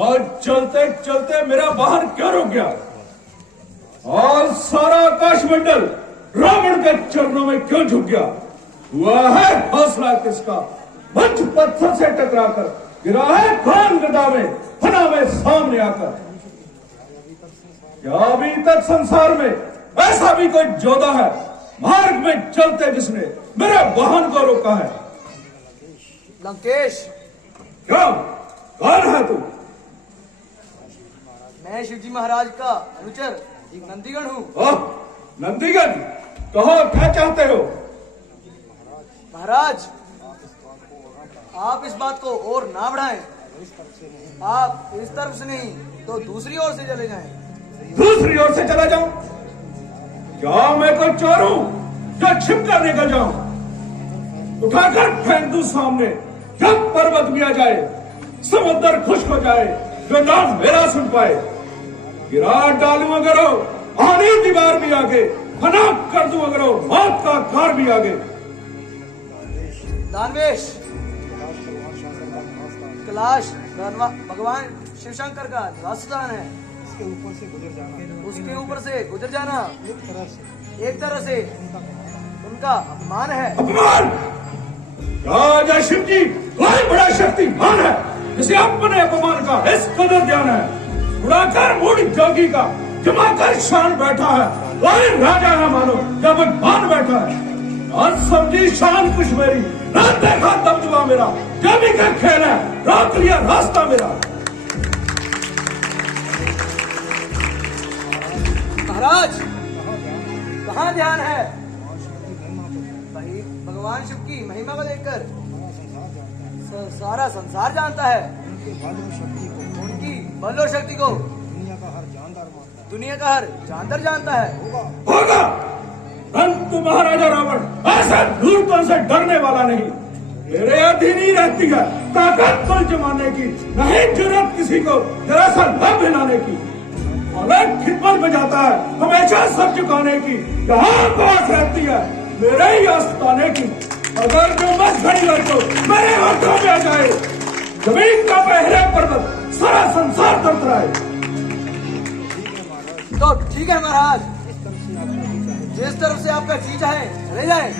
आज चलते चलते मेरा वाहन क्यों रुक गया? और सारा आकाशमंडल रावण के चरणों में क्यों झुक गया? हुआ है हौसला किसका? मंच पत्थर से टकराकर गिरा है खान गदा में, फना में सामने आकर। क्या अभी तक संसार में ऐसा भी कोई जोधा है मार्ग में चलते जिसने मेरे वाहन को रोका है? लंकेश, क्यों? कौन है तू? मैं शिवजी महाराज का अनुचर नंदीगण हूँ। ओह, नंदीगण, कहो क्या चाहते हो? महाराज, आप इस बात को और ना बढ़ाएं। आप इस तरफ से नहीं तो दूसरी ओर से चले जाएं। दूसरी ओर से चला जाऊं? क्या मैं कोई चोर हूं जो छिप कर निकल जाऊं? उठाकर फेंक दूं सामने, जब पर्वत भी आ जाए, समुद्र खुश्क हो जाए, जो नाम मेरा सुन पाए। गिरा डालू अगर आनी दीवार भी आगे, फना कर दूं अगर मौत का कार भी आगे। दानवेश, कैलाश भगवान शिव शंकर का निवास स्थान है। उसके ऊपर से गुजर जाना एक तरह से उनका अपमान है। अपमान? राजा शिव जी कोई बड़ा शक्तिमान है जिसे अपने अपमान का इस कदर ध्यान है। उड़ाकर मूड जोगी का जमाकर शान बैठा है। कोई राजा है मानो जब मान बैठा है। और समझी शान कुछ मेरी, ना देखा दबदबा मेरा, जब ही का खेल है रोक लिया रास्ता मेरा। महाराज, कहाँ ध्यान है? भगवान शिव की महिमा को देखकर सारा संसार जानता है। उनकी बल और शक्ति को दुनिया का हर जानदार जानता है। होगा, परंतु महाराजा रावण ऐसा धूर्तों से डरने वाला नहीं। मेरे अधीन ही रहती है ताकत को जमाने की, नहीं जरूरत किसी को जरा सा लब हिलाने की। अलग खिदमत में जाता है हमेशा सब झुकाने की। यहाँ पास रहती है मेरे ही आस्ताने की। अगर जो मत घड़ी लड़को मेरे हाथों में आ जाए, जमीन का पहले पर्वत सारा संसार तरतराए। तो ठीक है महाराज, जिस तरफ से आपका जी चाहे चले जाए।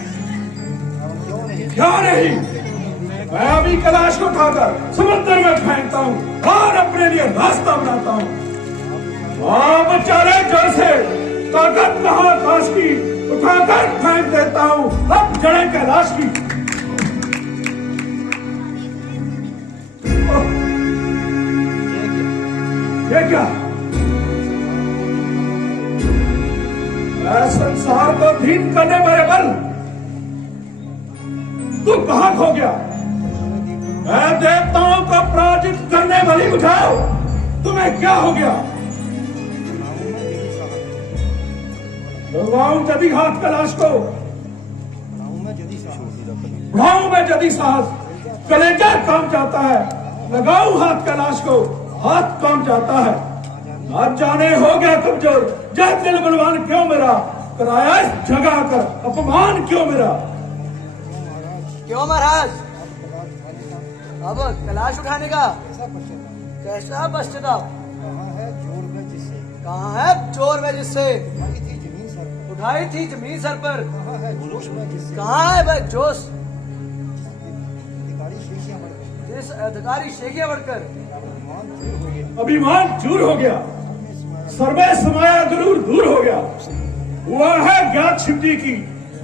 क्या नहीं, मैं अभी कैलाश को उठाकर समुद्र में फेंकता हूँ और अपने लिए रास्ता बनाता हूँ। आप चारे जड़ से ताकत कहाँ आकाश की, उठाकर फेंक देता हूँ अब जड़े कैलाश की। ये क्या? मैं संसार को धीन करने वाले बल तू कहाँ खो गया? मैं देवताओं को पराजित करने वाली बुझाओ, तुम्हें क्या हो गया? लगाऊं जदी हाथ कैलाश को, बढ़ाऊं मैं जदी साहस, कलेजा काम जाता है। लगाऊं हाथ कैलाश को, हाथ काम जाता है। आज जाने हो गया कमजोर, जय दिल बलवान क्यों मेरा, कराया इस जगह कर अपमान क्यों मेरा? क्यों महाराज, अब कैलाश उठाने का कैसा पश्चाताप? कहाँ है चोर में जिससे उठाई थी जमीन सर पर? कहाँ है वह जोश जिस अधिकारी शेखिया बढ़कर? अभिमान चूर हो गया, सर्वे समाया गुरूर दूर हो गया। हुआ है ज्ञात शिव जी की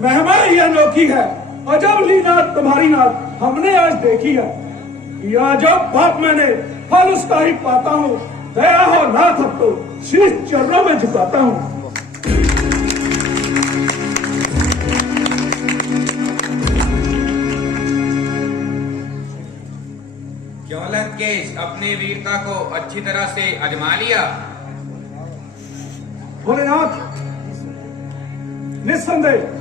महिमा ही अनोखी है। अजब लीनाथ तुम्हारी नाथ हमने आज देखी है। या जो पाप मैंने फल उसका ही पाता हूँ। दया हो नाथ अब तो शीश चरणों में झुकाता हूँ। क्यों लंकेश, अपनी वीरता को अच्छी तरह से आजमा लिया? भोलेनाथ, निस्संदेह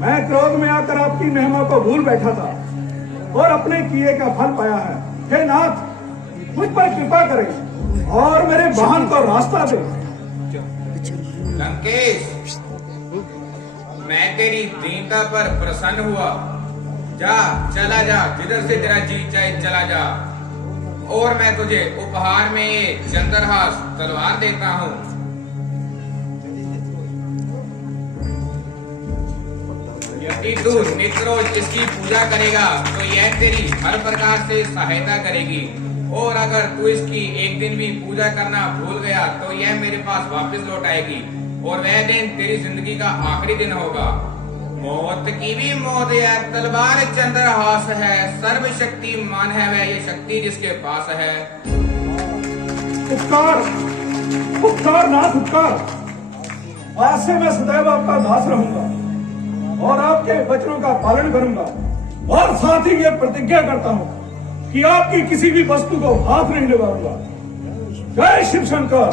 मैं क्रोध में आकर आपकी महिमा को भूल बैठा था और अपने किए का फल पाया है। हे नाथ, मुझ पर कृपा करें और मेरे वाहन को रास्ता दे। लंकेश, मैं तेरी दीनता पर प्रसन्न हुआ। जा, चला जा, जिधर से तेरा जी चाहे चला जा। और मैं तुझे उपहार में ये चंद्रहास तलवार देता हूँ। यदि तू नित्य रोज इसकी पूजा करेगा तो यह तेरी हर प्रकार से सहायता करेगी, और अगर तू इसकी एक दिन भी पूजा करना भूल गया तो यह मेरे पास वापस लौट आएगी, और वह दिन तेरी जिंदगी का आखिरी दिन होगा। मौत की भी मौत है, तलवार चंद्रहास है, सर्वशक्तिमान है वह, ये शक्ति जिसके पास है। उपकार, उपकार नाथ उपकार। आज से मैं सदैव आपका दास रहूंगा और आपके वचनों का पालन करूंगा, और साथ ही ये प्रतिज्ञा करता हूं कि आपकी किसी भी वस्तु को हाथ नहीं लगाऊंगा। जय शिव शंकर।